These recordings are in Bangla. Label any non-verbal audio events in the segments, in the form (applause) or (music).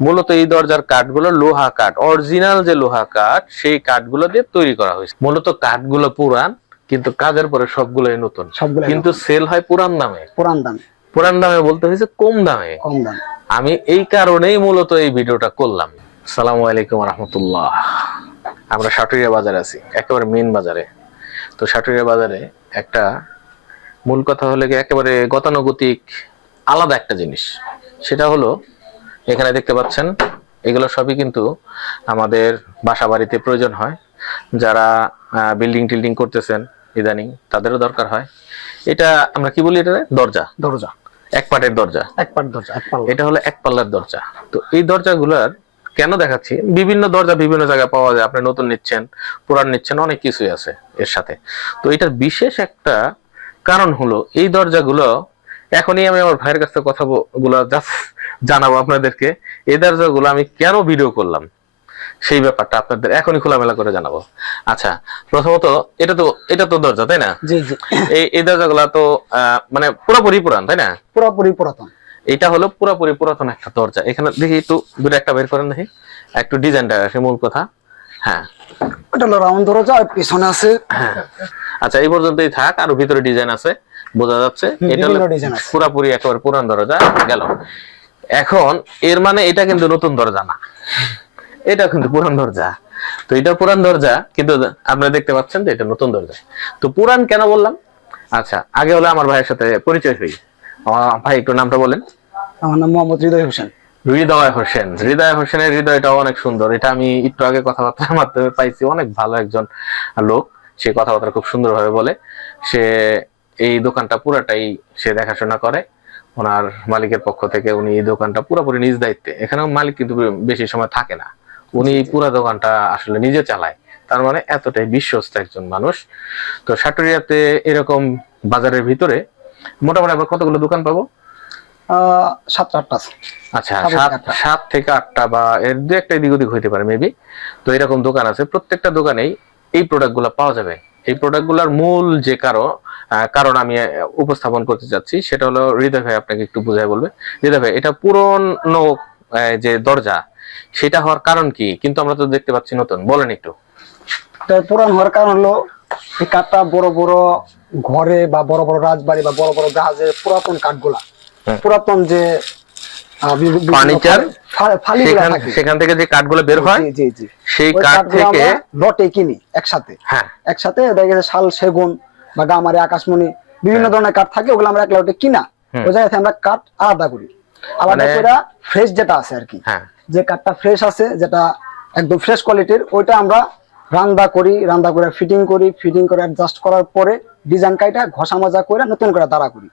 মূলত এই দরজার কাঠগুলো লোহা কাঠ অরিজিনাল যে লোহা কাঠ সেই কাঠগুলো দিয়ে তৈরি করা হয়েছে। মূলত কাঠগুলো পুরান কিন্তু কাজের পরে সবগুলোই নতুন। কিন্তু সেল হয় পুরান দামে। পুরান দামে। পুরান দামে বলতে হয়েছে কম দামে। কম দামে। আমি এই কারণেই মূলত এই ভিডিওটা করলাম। সালামু আলাইকুম রহমতুল্লাহ। আমরা সাটুরিয়া বাজারে আছি একেবারে মেন বাজারে। তো সাটুরিয়া বাজারে একটা মূল কথা হলো কি একেবারে গতানুগতিক আলাদা একটা জিনিস। সেটা হলো এখানে দেখতে পাচ্ছেন এগুলো সবই কিন্তু আমাদের বাসা বাড়িতে প্রয়োজন হয়। যারা বিল্ডিং টিল্ডিং করতেছেন ইদানিং তাদেরও দরকার হয়। এটা আমরা কি বলি এটা? দরজা। দরজা। এক পাটের দরজা। এক পাট দরজা এক পাল্লা। এটা হলো এক পাল্লার দরজা। তো এই দরজাগুলোর কেন দেখাচ্ছি? বিভিন্ন দরজা বিভিন্ন জায়গায় পাওয়া যায়। আপনি নতুন নিচ্ছেন পুরান নিচ্ছেন অনেক কিছুই আছে এর সাথে। তো এটার বিশেষ একটা কারণ হলো এই দরজাগুলো এখনই আমি আমার ভাইয়ের কাছে কথা ব- গুলো just জানাব আপনাদেরকে। এই দরজাগুলো আমি কেন ভিডিও করলাম? সেই ব্যাপারটা আপনাদের এখনই খোলামেলা করে জানাব। আচ্ছা প্রথমত এটা তো এটা তো দরজা তাই না? জি জি। এই এই দরজাগুলো তো মানে পুরোপুরি পুরান তাই না? পুরোপুরি পুরাতন। এটা হলো পুরোপুরি পুরাতন একটা দরজা। এখানে দেখি একটু দুটো একটা বের করেন দেখি। একটু ডিজাইনটা আসে মূল কথা। হ্যাঁ। এটা হলো রাউন্ড দরজা আর পিছনে আছে হ্যাঁ। আচ্ছা এই পর্যন্তই থাক আর ভিতরে ডিজাইন আছে বোঝা যাচ্ছে। এটা হলো আছে। পুরাপুরি একেবারে পুরান দরজা গেল। এখন এর মানে এটা কিন্তু নতুন দরজা না। এটা কিন্তু পুরান দরজা। তো এটা পুরান দরজা কিন্তু আপনারা দেখতে পাচ্ছেন যে এটা নতুন দরজা। তো পুরান কেন বললাম? আচ্ছা আগে হলে আমার ভাইয়ের সাথে পরিচয় হই। ভাই একটু নামটা বলেন। আমার নাম মোহাম্মদ হৃদয় হোসেন। হৃদয় হোসেন। হৃদয় হোসেনের হৃদয়টাও অনেক সুন্দর। এটা আমি একটু আগে কথাবার্তার মাধ্যমে পাইছি। অনেক ভালো একজন লোক। সে কথাবার্তা খুব সুন্দরভাবে বলে। সে এই দোকানটা পুরাটাই সে দেখাশোনা করে। ওনার মালিকের পক্ষ থেকে উনি এই দোকানটা পুরোপুরি নিজ দায়িত্বে। এখানেও মালিক কিন্তু বেশি সময় থাকে না। উনি পুরো দোকানটা আসলে নিজে চালায়। তার মানে এতটাই বিশ্বস্ত একজন মানুষ। তো সাটুরিয়াতে এরকম বাজারের ভিতরে মোটামুটি আমরা কতগুলো দোকান পাবো? আহ, সাতটা আটটা আচ্ছা সাত থেকে সাত আটটা। থেকে আটটা বা এর দু একটা এদিক ওদিক হইতে পারে মেবি তো এরকম দোকান আছে। প্রত্যেকটা দোকানেই এই প্রোডাক্টগুলা পাওয়া যাবে। এই প্রোডাক্টগুলার মূল যে কারও কারণ আমি উপস্থাপন করতে চাচ্ছি সেটা হলো হৃদয় ভাই আপনাকে একটু বুঝাই বলবে। হৃদয় ভাই এটা পুরনো যে দরজা সেটা হওয়ার কারণ কি? কিন্তু আমরা তো দেখতে পাচ্ছি নতুন। বলেন একটু। পুরান হওয়ার কারণ হলো এই কাঠটা বড় বড় ঘরে বা বড় বড় রাজবাড়ি বা বড় বড় জাহাজে পুরাতন কাঠগুলা। হুম। পুরাতন যে আহ, বি- বি- বিভিন্ন Furniture, ফা- ফালিগুলা সেখান থেকে। যে কাঠগুলো বের হয় সেই কাঠ থেকে লটে কিনি একসাথে। হ্যাঁ। একসাথে দেখা গেছে শাল সেগুন বা গামারি আকাশমণি বিভিন্ন ধরনের কাঠ থাকে ওগুলো আমরা এক লটে কিনা ওই জায়গাতে আমরা কাঠ আলাদা করি। আলাদা মানে- করে ফ্রেশ যেটা আছে আর কি। হ্যাঁ। যে কাঠটা ফ্রেশ আছে যেটা একদম ফ্রেশ কোয়ালিটির ওইটা আমরা রান্দা করি রান্দা করে ফিটিং করি ফিটিং করে অ্যাডজাস্ট করার পরে ডিজাইন কাইটা ঘষা মাজা করে নতুন করে দাঁড়া করি।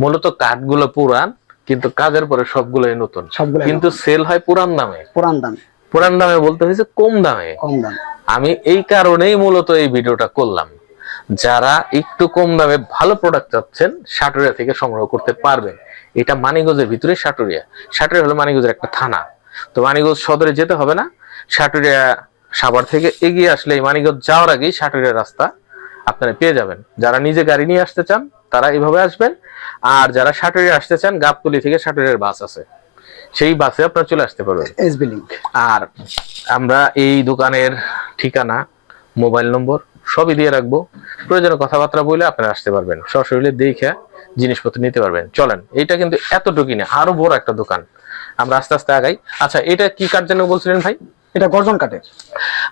মূলত কাঠগুলো পুরান কিন্তু কাজের পরে সবগুলোই নতুন। কিন্তু সেল হয় পুরান দামে। পুরান দামে। পুরান দামে বলতে হয়েছে কম দামে। কম দামে। আমি এই কারণেই মূলত এই ভিডিওটা করলাম। যারা একটু কম দামে ভালো প্রোডাক্ট চাচ্ছেন সাটুরিয়া থেকে সংগ্রহ করতে পারবেন। এটা মানিগঞ্জের ভিতরে সাটুরিয়া। সাটুরিয়া হলো মানিগঞ্জের একটা থানা। তো মানিগঞ্জ সদরে যেতে হবে না। সাটুরিয়া সাভার থেকে এগিয়ে আসলে মানিগঞ্জ যাওয়ার আগেই সাটুরিয়া রাস্তা আপনারা পেয়ে যাবেন। যারা নিজে গাড়ি নিয়ে আসতে চান তারা এইভাবে আসবেন। আর যারা সাটুরিয়া আসতে চান গাবতলি থেকে সাটুরিয়ার বাস আছে। সেই বাসে আপনারা চলে আসতে পারবেন। এসবি লিঙ্ক আর আমরা এই দোকানের ঠিকানা মোবাইল নম্বর সবই দিয়ে রাখব। প্রয়োজনে কথাবার্তা বলে আপনারা আসতে পারবেন। সশরীরে দেখে জিনিসপত্র নিতে পারবেন। চলেন এটা কিন্তু এতটুকুই না আরও বড় একটা দোকান। আমরা আস্তে আস্তে আগাই। আচ্ছা এটা কি কার যেন বলছিলেন ভাই? এটা গর্জন কাঠের।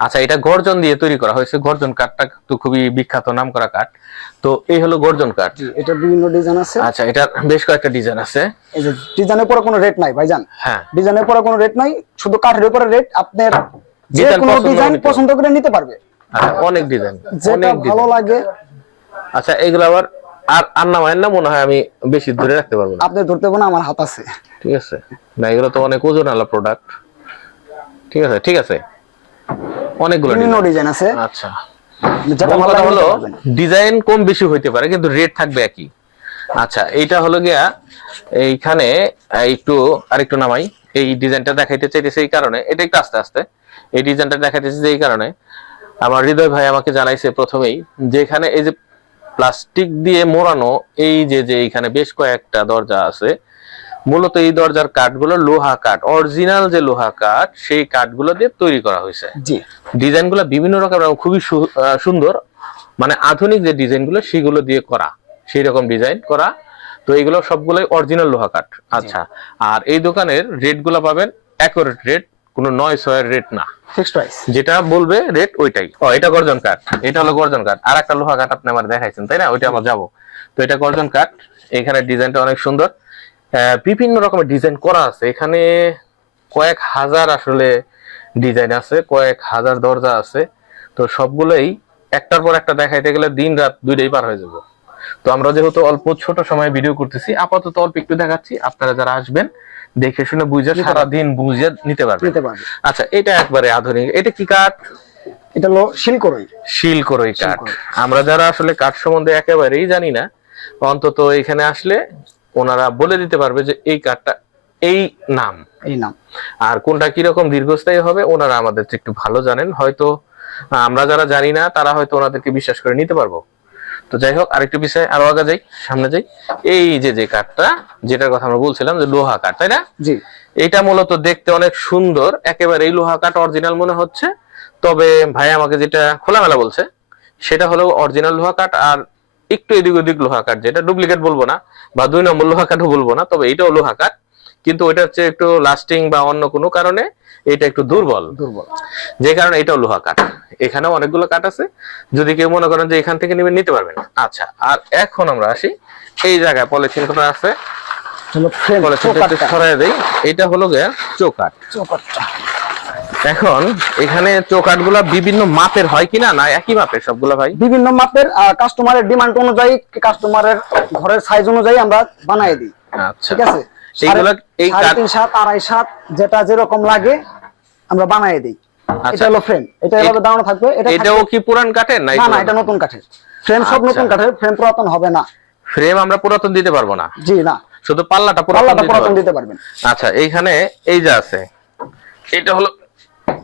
আচ্ছা এটা গর্জন দিয়ে তৈরি করা হয়েছে। গর্জন কাঠটা তো খুবই বিখ্যাত নাম করা কাঠ। তো এই হলো গর্জন কাঠ। এটা বিভিন্ন ডিজাইন আছে। আচ্ছা এটার বেশ কয়েকটা ডিজাইন আছে। এই যে ডিজাইনের পরে কোনো রেট নাই ভাইজান। হ্যাঁ। ডিজাইনের পরে কোনো রেট নাই শুধু কাঠের উপরে রেট আপনার যে কোনো ডিজাইন পছন্দ করে নিতে পারবে। আচ্ছা, অনেক ডিজাইন যেটা অনেক ভালো লাগে। আচ্ছা এগুলো আবার আর আর নামায়ের না মনে হয় আমি বেশি ধরে রাখতে পারব না। আপনি ধরতে পারেন আমার হাত আছে। ঠিক আছে। না এগুলো তো অনেক ওজন আলা প্রোডাক্ট ঠিক আছে ঠিক আছে। অনেকগুলো বিভিন্ন ডিজাইন আছে। আচ্ছা। কথা হলো ডিজাইন কম বেশি হইতে পারে কিন্তু রেট থাকবে একই। আচ্ছা এইটা হলো গিয়া এইখানে একটু আরেকটু নামাই। এই ডিজাইনটা দেখাইতে চাইতেছে এই কারণে এটা একটু আস্তে আস্তে। এই ডিজাইনটা দেখাইতেছে যে এই কারণে আমার হৃদয় ভাই আমাকে জানাইছে প্রথমেই যে এখানে এই যে প্লাস্টিক দিয়ে মোড়ানো এই যে যে এইখানে বেশ কয়েকটা দরজা আছে মূলত এই দরজার কাঠগুলো লোহা কাঠ অরিজিনাল যে লোহা কাঠ সেই কাঠগুলো দিয়ে তৈরি করা হয়েছে। জি। ডিজাইনগুলো বিভিন্ন রকম খুবই সুন্দর। মানে আধুনিক যে ডিজাইনগুলো সেগুলো দিয়ে করা সেই রকম ডিজাইন করা। তো এইগুলো সবগুলোই অরিজিনাল লোহা কাঠ। আচ্ছা আর এই দোকানের রেটগুলো পাবেন অ্যাকুরেট রেট কোনো নয় ছয়ের রেট না। ফিক্সড প্রাইস যেটা বলবে রেট ওইটাই। ও এটা গর্জন কাঠ। এটা হলো গর্জন কাঠ। আর একটা লোহা কাঠ আপনি আমার দেখাইছেন তাই না? ওইটা আমরা যাব। তো এটা গর্জন কাঠ। এখানে ডিজাইনটা অনেক সুন্দর। বিভিন্ন রকমের ডিজাইন করা আছে। এখানে কয়েক হাজার আসলে ডিজাইন আছে কয়েক হাজার দরজা আছে। তো সবগুলোই একটার পর একটা দেখাইতে গেলে দিন রাত দুইটাই পার হয়ে যাব। তো আমরা যেহেতু অল্প ছোট সময় ভিডিও করতেছি আপাতত অল্প একটু দেখাচ্ছি। আপনারা যারা আসবেন দেখে শুনে বুঝে সারা দিন বুঝে নিতে পারবেন। পারবে আচ্ছা এটা একবারে আধুনিক। এটা কি কাঠ? এটা হলো শিলকরই। শিল করই কাঠ আমরা যারা আসলে কাঠ সম্বন্ধে একেবারেই জানি না অন্তত এখানে আসলে ওনারা বলে দিতে পারবে যে এই কাঠটা এই নাম। এই নাম। আর কোনটা কীরকম দীর্ঘস্থায়ী হবে ওনারা আমাদের একটু ভালো জানেন। হয়তো আমরা যারা জানি না তারা হয়তো ওনাদেরকে বিশ্বাস করে নিতে পারব। তো যাই হোক আরেকটু বিষয় আরও আগে যাই সামনে যাই। এই যে যে কাঠটা যেটার কথা আমরা বলছিলাম যে লোহা কাঠ তাই না? জি। এটা মূলত দেখতে অনেক সুন্দর। একেবারে এই লোহা কাঠ অরিজিনাল মনে হচ্ছে। তবে ভাই আমাকে যেটা খোলামেলা বলছে সেটা হলো অরিজিনাল লোহা কাঠ আর একটু এদিক ওদিক লোহা কাঠ যেটা ডুপ্লিকেট বলব না বা দুই নম্বর লোহা কাঠও বলব না তবে এটাও লোহা কাঠ কিন্তু ওইটা হচ্ছে একটু লাস্টিং বা অন্য কোনো কারণে এটা একটু দুর্বল। দুর্বল। যে কারণে এটাও লোহা কাঠ। এখানেও অনেকগুলো কাঠ আছে যদি কেউ মনে করেন যে এখান থেকে নেবেন নিতে পারবেন। আচ্ছা আর এখন আমরা আসি এই জায়গায় পলিথিন করা আছে। পলিথিনটা সরাই দেই এটা হলো গিয়ে চৌকাঠ। চৌকাটটা এখন এখানে চৌকাঠগুলা বিভিন্ন মাপের হয় কিনা? না একই মাপের সবগুলা ভাই? বিভিন্ন মাপের কাস্টমারের ডিমান্ড অনুযায়ী কাস্টমারের ঘরের সাইজ অনুযায়ী আমরা বানাই দিই। আচ্ছা। ঠিক আছে? এইগুলা এই তিন সাত আড়াই সাত যেটা যেরকম লাগে আমরা বানাই দিই। আচ্ছা। এটা হলো ফ্রেম এটা এভাবে দাঁড়ানো থাকবে। এটা এটাও কি পুরান কাঠের না না এটা নতুন কাঠের। ফ্রেম সব আচ্ছা। নতুন কাঠের ফ্রেম পুরাতন হবে না। ফ্রেম আমরা পুরাতন দিতে পারব না। জি না। শুধু পাল্লাটা পুরাতন পুরাতন দিতে পারবেন। আচ্ছা এইখানে এই যে আছে এটা হলো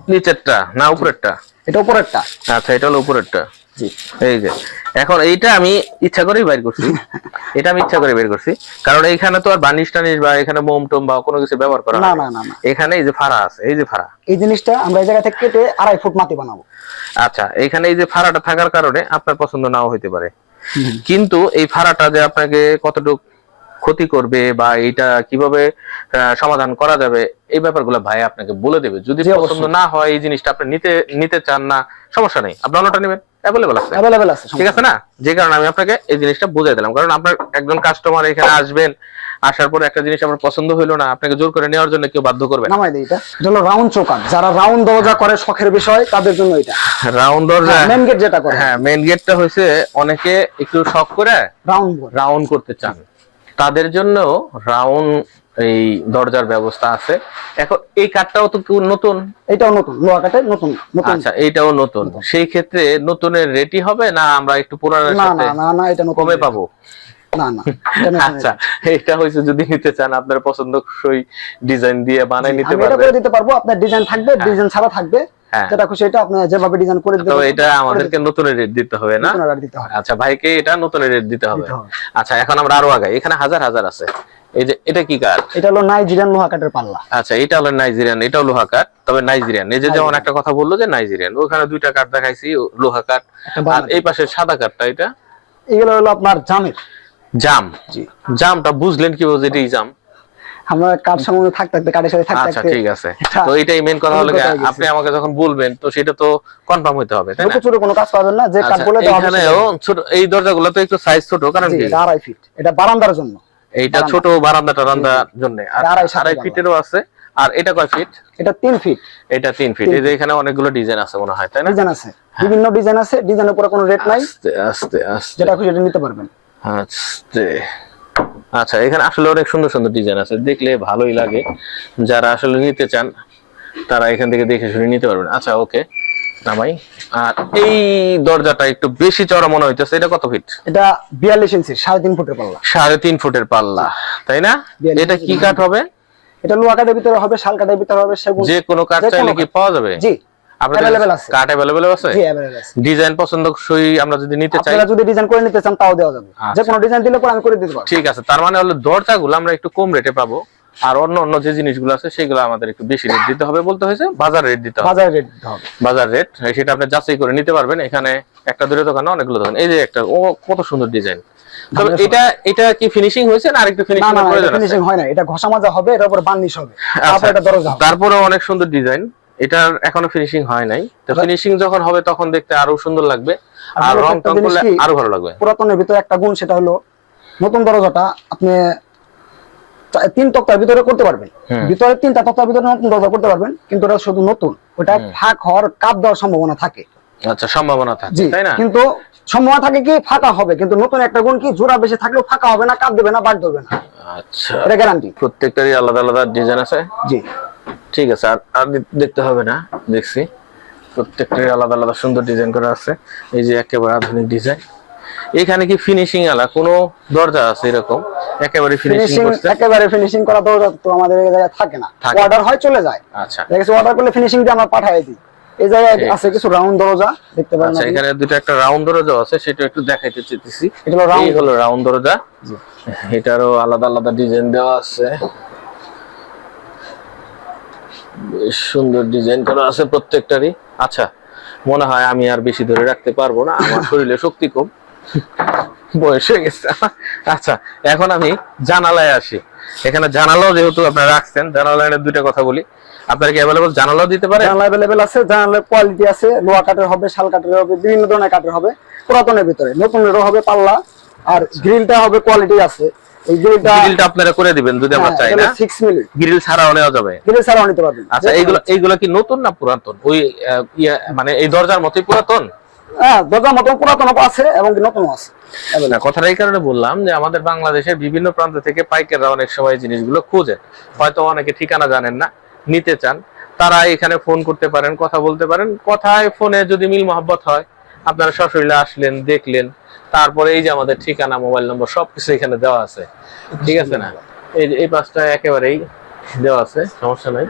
নিচেরটা না উপরেরটা? এটা উপরেরটা। আচ্ছা এটা হলো উপরেরটা। জি। এই যে এখন এইটা আমি ইচ্ছা করেই বাইর করছি। (laughs) এটা আমি ইচ্ছা করে বের করছি। কারণ এইখানে তো আর বানিশ টানিশ বা এখানে মোম টোম বা কোনো কিছু ব্যবহার করা না না। না না এখানে এই যে ফাড়া আছে এই যে ফাড়া। এই জিনিসটা আমরা এই জায়গা থেকে কেটে আড়াই ফুট মাটি বানাবো। আচ্ছা এখানে এই যে ফাড়াটা থাকার কারণে আপনার পছন্দ নাও হইতে পারে। কিন্তু এই ফাড়াটা যে আপনাকে কতটুকু ক্ষতি করবে বা এটা কীভাবে সমাধান করা যাবে এই ব্যাপারগুলো ভাই আপনাকে বলে দেবে। যদি পছন্দ না হয় এই জিনিসটা আপনি নিতে নিতে চান না সমস্যা নেই। আপনি অন্যটা নেবেন অ্যাভেলেবল আছে। অ্যাভেলেবেল আছে ঠিক আছে না? যে কারণে আমি আপনাকে এই জিনিসটা বুঝাই দিলাম। কারণ আপনার একজন কাস্টমার এখানে আসবেন আসার পরে একটা জিনিস আমার পছন্দ হইল না আপনাকে জোর করে নেওয়ার জন্য কেউ বাধ্য করবে নামাই দিই এটা। হলো রাউন্ড চৌকাট যারা রাউন্ড দরজা করে শখের বিষয় তাদের জন্য এটা। রাউন্ড দরজা? মেন গেট যেটা করে। হ্যাঁ মেন গেটটা হয়েছে অনেকে একটু শখ করে রাউন্ড রাউন্ড করতে চান। তাদের জন্য রাউন্ড এই দরজার ব্যবস্থা আছে। এখন এই কাঠটাও তো নতুন? এটাও নতুন লোহা কাঠে নতুন আচ্ছা এটাও নতুন। সেই ক্ষেত্রে নতুনের রেটি হবে না আমরা একটু পুরানোর সাথে না না না এটা কমে পাবো? না না এটা আচ্ছা এটা যদি নিতে চান আপনার পছন্দসই ডিজাইন দিয়ে বানাই নিতে এটা পারবেন। করে দিতে পারব আপনার ডিজাইন থাকবে ডিজাইন ছাড়া থাকবে। হ্যাঁ। যেটা খুশি এটা আপনি যেভাবে ডিজাইন করে দিতে তো এটা আমাদেরকে নতুনের রেট দিতে হবে না? নতুন order দিতে হবে। আচ্ছা ভাইকে এটা নতুনের রেট দিতে হবে। আচ্ছা এখন আমরা আরও আগাই। এখানে হাজার হাজার আছে। এই যে এটা কি কাঠ? এটা হলো নাইজেরিয়ান লোহা কাঠের পাল্লা। আচ্ছা এটা হলো নাইজেরিয়ান এটাও লোহা কাঠ তবে নাইজেরিয়ান এই যে যেমন একটা কথা বলল যে নাইজেরিয়ান ওখানে দুইটা কাঠ দেখাইছি লোহা কাঠ। আর এই পাশে সাদা কাঠটা এটা? এগুলো হলো আপনার জামের। জাম। জি। জামটা বুঝলেন কি বলছে এটাই জাম? আমরা কাঠ সম্বন্ধে থাকতে থাকতে কাঠের সাথে থাকতে আচ্ছা ঠিক আছে। তো এটাই মেন কথা হলো হয়ে গেছে। আপনি আমাকে যখন বলবেন তো সেটা তো কনফার্ম হইতে হবে তাই না? ছোট কোনো কাজ পাবেন না যে কাঠ আচ্ছা, বলে দেওয়া হবে এখানেও ছোট এই দরজাগুলো তো একটু সাইজ ছোট কারণ কি? এটা আড়াই ফিট এটা বারান্দার জন্য। এইটা ছোট বারান্দা টারান্দার জন্য। আর এটা আড়াই সাত আড়াই দেওয়া। ফিটেরও আছে। আর এটা কয় ফিট এটা তিন ফিট এটা তিন ফিট এই যে এখানে অনেকগুলো ডিজাইন আছে মনে হয় তাই না? ডিজাইন আছে। বিভিন্ন ডিজাইন আছে ডিজাইনের উপরে কোনো রেট নাই। আস্তে আস্তে আস্তে। যেটা খুশি এটা নিতে পারবেন। আচ্ছা। এখানে আসলে অনেক সুন্দর সুন্দর ডিজাইন আছে। দেখলে ভালোই লাগে। যারা আসলে নিতে চান তারা এখান থেকে দেখে শুনে নিতে পারবেন। আচ্ছা ওকে নামাই। আর এই দরজাটা একটু বেশি চড়া মনে হইতেছে। এটা কত ফিট এটা বিয়াল্লিশ ইঞ্চি সাড়ে তিন ফুটের পাল্লা। সাড়ে তিন ফুটের পাল্লা তাই না? এটা কি কাঠ হবে? এটা লোহা কাঠের ভিতরে হবে শাল কাঠের ভিতরে হবে সেগুন। যে কোনো কাঠ চাইলে কি পাওয়া যাবে? জি। আপনাদের Available আছে। কাঠ অ্যাভেলেবল আছে? জি অ্যাভেলেবল আছে। ডিজাইন পছন্দসই আমরা যদি নিতে চাই আপনারা যদি ডিজাইন করে নিতে চান তাও দেওয়া যাবে। আচ্ছা। যে কোনো ডিজাইন দিলে পরে আমি করে দিতে পারব। ঠিক আছে তার মানে হলো দরজাগুলো আমরা একটু কম রেটে পাবো। আর অন্য অন্য যে জিনিসগুলো আছে সেগুলো আমাদের একটু বেশি রেট দিতে হবে বলতে হয়েছে বাজার রেট দিতে হবে। বাজারে রেট দিতে হবে। বাজার রেট সেটা আপনি যাচাই করে নিতে পারবেন। এখানে একটা দূরে দোকানে অনেকগুলো দোকান। এই যে একটা ও কত সুন্দর ডিজাইন তবে এটা এটা কি ফিনিশিং হয়েছে না আরেকটু ফিনিশিং না প্রয়োজন আছে ফিনিশিং হয় না। এটা ঘষা মাজা হবে এটার উপর বার্নিশ হবে। আচ্ছা। তারপর এটা দরজা হবে। তারপরে অনেক সুন্দর ডিজাইন এটার এখনও ফিনিশিং হয় নাই। তো ফিনিশিং যখন হবে তখন দেখতে আরও সুন্দর লাগবে। আর রং টং করলে আরও ভালো লাগবে। পুরাতনের ভিতরে একটা গুণ সেটা হলো নতুন দরজাটা আপনি তিন তক্তার ভিতরে করতে পারবেন। ভিতরে তিনটা তক্তার ভিতরে নতুন দরজা করতে পারবেন কিন্তু ওটা শুধু নতুন। ওটা ফাঁক হওয়ার কাপ দেওয়ার সম্ভাবনা থাকে। আচ্ছা সম্ভাবনা থাকে তাই না? কিন্তু সম্ভাবনা থাকে কি ফাঁকা হবে কিন্তু নতুন একটা গুণ কি জোড়া বেশি থাকলেও ফাঁকা হবে না কাপ দেবে না বাদ দেবে না। আচ্ছা। এটা গ্যারান্টি প্রত্যেকটারই আলাদা আলাদা ডিজাইন আছে। জি। ঠিক আছে আর আর দেখতে হবে না দেখছি। প্রত্যেকটারই আলাদা আলাদা সুন্দর ডিজাইন করা আছে। এই যে একেবারে আধুনিক ডিজাইন এখানে কি ফিনিশিং আলা? কোনো দরজা আছে এরকম? একেবারে ফিনিশিং করছে? একেবারে ফিনিশিং করা দরজা তো আমাদের এই জায়গায় থাকে না। অর্ডার হয় চলে যায়। আচ্ছা। দেখেছি অর্ডার করলে ফিনিশিং দিয়ে আমরা পাঠিয়ে দিই। এই জায়গায় আছে কিছু রাউন্ড দরজা দেখতে পারেন আচ্ছা এখানে দুটো একটা রাউন্ড দরজা আছে সেটা একটু দেখাইতে চাইতেছি। এটা হলো রাউন্ড হলো রাউন্ড দরজা। এটারও আলাদা আলাদা ডিজাইন দেওয়া আছে। বেশ সুন্দর ডিজাইন করা আছে প্রত্যেকটারই। আচ্ছা মনে হয় আমি আর বেশি ধরে রাখতে পারব না আমার (laughs) শরীরে শক্তি কম। বয়স হয়ে গেছে। আচ্ছা এখন আমি জানালায় আসি। এখানে জানালাও যেহেতু আপনারা রাখছেন জানালায় দুইটা কথা বলি। আপনারা কি অ্যাভেলেবল জানালাও দিতে পারেন? জানালা অ্যাভেলেবেল আছে জানালার কোয়ালিটি আছে লোহা কাঠের হবে শাল কাঠের হবে বিভিন্ন ধরনের কাঠের হবে পুরাতনের ভিতরে। নতুনেরও হবে পাল্লা আর গ্রিলটা হবে কোয়ালিটি আছে। গ্রিলটা গ্রিলটা আপনারা করে দিবেন যদি আমরা চাই না? সিক্স মিলি গ্রিল ছাড়াও নেওয়া যাবে? গ্রিল ছাড়াও নিতে পারবেন। আচ্ছা এইগুলো এইগুলো কি নতুন না পুরাতন? ওই ইয়ে, মানে এই দরজার মতোই পুরাতন? হ্যাঁ দরজার মতো পুরাতন আছে এবং নতুন আছে। না কথাটা এই কারণে বললাম যে আমাদের বাংলাদেশের বিভিন্ন প্রান্ত থেকে পাইকাররা অনেক সময় জিনিসগুলো খোঁজেন হয়তো অনেকে ঠিকানা জানেন না নিতে চান। তারা এখানে ফোন করতে পারেন কথা বলতে পারেন। কথায় ফোনে যদি মিল মহব্বত হয় আপনারা সশরীরে আসলেন দেখলেন তারপরে এই যে আমাদের ঠিকানা মোবাইল নম্বর সবকিছু এখানে দেওয়া আছে। ঠিক আছে না? এই যে এই পাঁচটা একেবারেই দেওয়া আছে সমস্যা নাই।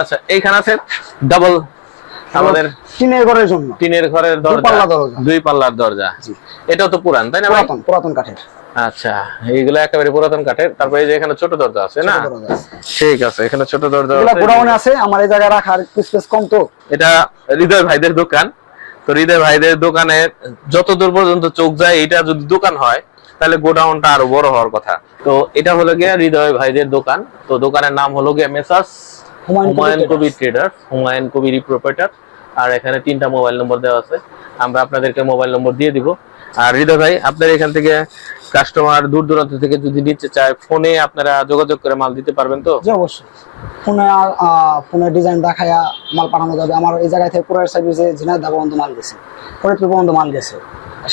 আচ্ছা এইখানে আছে ডাবল আমাদের টিনের ঘরের জন্য। টিনের ঘরের দরজা। দুই পাল্লার দরজা। এটাও তো পুরান তাই না পুরাতন পুরাতন কাঠের। আচ্ছা এইগুলো একেবারে পুরাতন কাঠের। তারপরে এই যে এখানে ছোট দরজা আছে না। ঠিক আছে এখানে ছোট দরজা আছে। গোডাউনে আছে আমার এই জায়গায় রাখার স্পেস কম তো। এটা হৃদয় ভাইদের দোকান। তো হৃদয় ভাইদের দোকানে যত দূর পর্যন্ত চোখ যায় এটা যদি দোকান হয় তাহলে গোডাউনটা আরও বড় হওয়ার কথা। তো এটা হলো গিয়ে হৃদয় ভাইদের দোকান। তো দোকানের নাম হলো গিয়ে মেসাস হুমায়ুন কবি ট্রেডার হুমায়ুন কবি প্রোপাইটার আর এখানে তিনটা মোবাইল নম্বর দেওয়া আছে। আমরা আপনাদেরকে মোবাইল নম্বর দিয়ে দিব। আর হৃদয় ভাই আপনার এখান থেকে কাস্টমার দূর দূরান্ত থেকে যদি নিতে চায় ফোনে আপনারা যোগাযোগ করে মাল দিতে পারবেন তো? জি অবশ্যই। ফোনে ফোনে ডিজাইন দেখায়া মাল পাঠানো যাবে। আমার এই জায়গা থেকে পুরার সার্ভিসে ঝিনাইদহ পর্যন্ত মাল গেছে। ফরিদপুর পর্যন্ত মাল গেছে।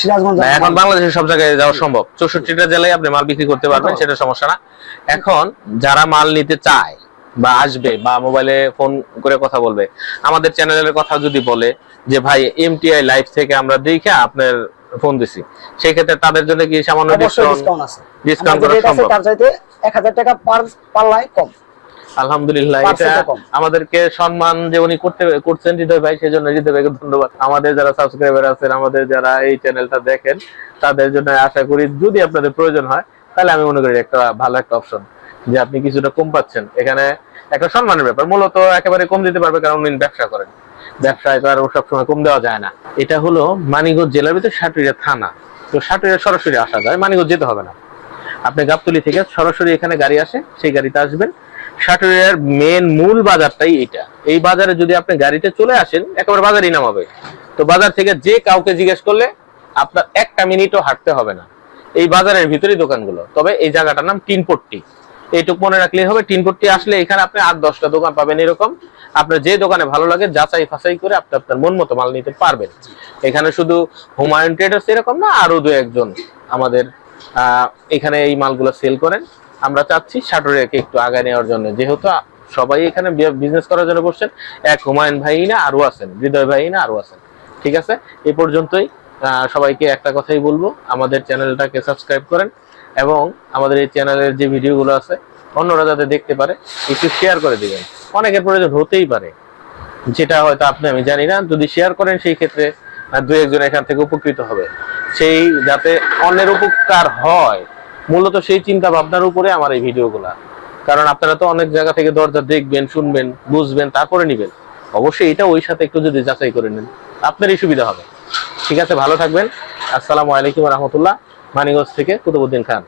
সিরাজগঞ্জ এখন বাংলাদেশের সব জায়গায় যাওয়া সম্ভব। চৌষট্টিটা জেলায় আপনি মাল বিক্রি করতে পারবেন সেটা সমস্যা না। এখন যারা মাল নিতে চায় বা আসবে বা মোবাইলে ফোন করে কথা বলবে আমাদের চ্যানেলের কথা যদি বলে যে ভাই এমটিআই লাইভ থেকে আমরা দেখে আপনার ফোন দিছি। সেই ক্ষেত্রে তাদের জন্য কি সামান্য ডিসকাউন্ট আছে। ডিসকাউন্ট করা সম্ভব? তার চাইতে এক হাজার টাকা পার পাল্লায় কম। আলহামদুলিল্লাহ এটা আমাদেরকে সম্মান যে উনি করতে করছেন হৃদয় ভাই সেজন্য হৃদয় ভাইকে ধন্যবাদ। আমাদের যারা সাবস্ক্রাইবার আছেন আমাদের যারা এই চ্যানেলটা দেখেন তাদের জন্য আশা করি যদি আপনাদের প্রয়োজন হয় তাহলে আমি মনে করি একটা ভালো একটা অপশন যে আপনি কিছুটা কম পাচ্ছেন। এখানে একটা সম্মানের ব্যাপার। মূলত একেবারে কম দিতে পারবে কারণ উনি ব্যবসা করেন। ব্যবসায় তো আর সবসময় কম দেওয়া যায় না। এটা হলো মানিকগঞ্জ জেলার ভিতরে সাটুরিয়া থানা। তো সাটুরিয়া সরাসরি আসা যায়, মানিকগঞ্জ যেতে হবে না। আপনি গাবতলি থেকে সরাসরি এখানে গাড়ি আসে, সেই গাড়িতে আসবেন। সাটুরিয়ার মেন মূল বাজারটাই এটা এই বাজারে যদি আপনি গাড়িতে চলে আসেন, একেবারে বাজারই নামাবে। তো বাজার থেকে যে কাউকে জিজ্ঞেস করলে আপনার একটা মিনিটও হাঁটতে হবে না। এই বাজারের ভিতরেই দোকানগুলো। তবে এই জায়গাটার নাম টিনপট্টি। এইটুক মনে রাখলেই হবে। টিনপট্টি আসলে এখানে আপনি আট, দশটা দোকান পাবেন এরকম। আপনার যে দোকানে ভালো লাগে, যাচাই ফাঁচাই করে আপনি আপনার মন মতো মাল নিতে পারবেন। এখানে শুধু হুমায়ুন ট্রেডার্স এরকম না, আরও দু একজন আমাদের এখানে এই মালগুলো সেল করেন। আমরা চাচ্ছি সাটুরিয়াকে একটু আগায় নেওয়ার জন্য। যেহেতু সবাই এখানে বিজনেস করার জন্য বসছেন, এক হুমায়ুন ভাই না আরও আছেন। হৃদয় ভাই না আরও আছেন। ঠিক আছে? এ পর্যন্তই সবাইকে একটা কথাই বলব, আমাদের চ্যানেলটাকে সাবস্ক্রাইব করেন। এবং আমাদের এই চ্যানেলের যে ভিডিওগুলো আছে, অন্যরা যাতে দেখতে পারে, একটু শেয়ার করে দিবেন। অনেকের প্রয়োজন হতেই পারে। যেটা হয়তো আপনি, আমি জানি না, যদি শেয়ার করেন সেই ক্ষেত্রে দু একজন এখান থেকে উপকৃত হবে। সেই যাতে অন্যের উপকার হয়, মূলত সেই চিন্তা ভাবনার উপরে আমার এই ভিডিওগুলা কারণ আপনারা তো অনেক জায়গা থেকে দরজা দেখবেন, শুনবেন, বুঝবেন, তারপরে নিবেন। অবশ্যই এটা ওই সাথে একটু যদি যাচাই করে নেন, আপনারই সুবিধা হবে। ঠিক আছে, ভালো থাকবেন। আসসালামু আলাইকুম রহমতুল্লাহ। মানিগঞ্জ থেকে কুতুবুদ্দিন খান।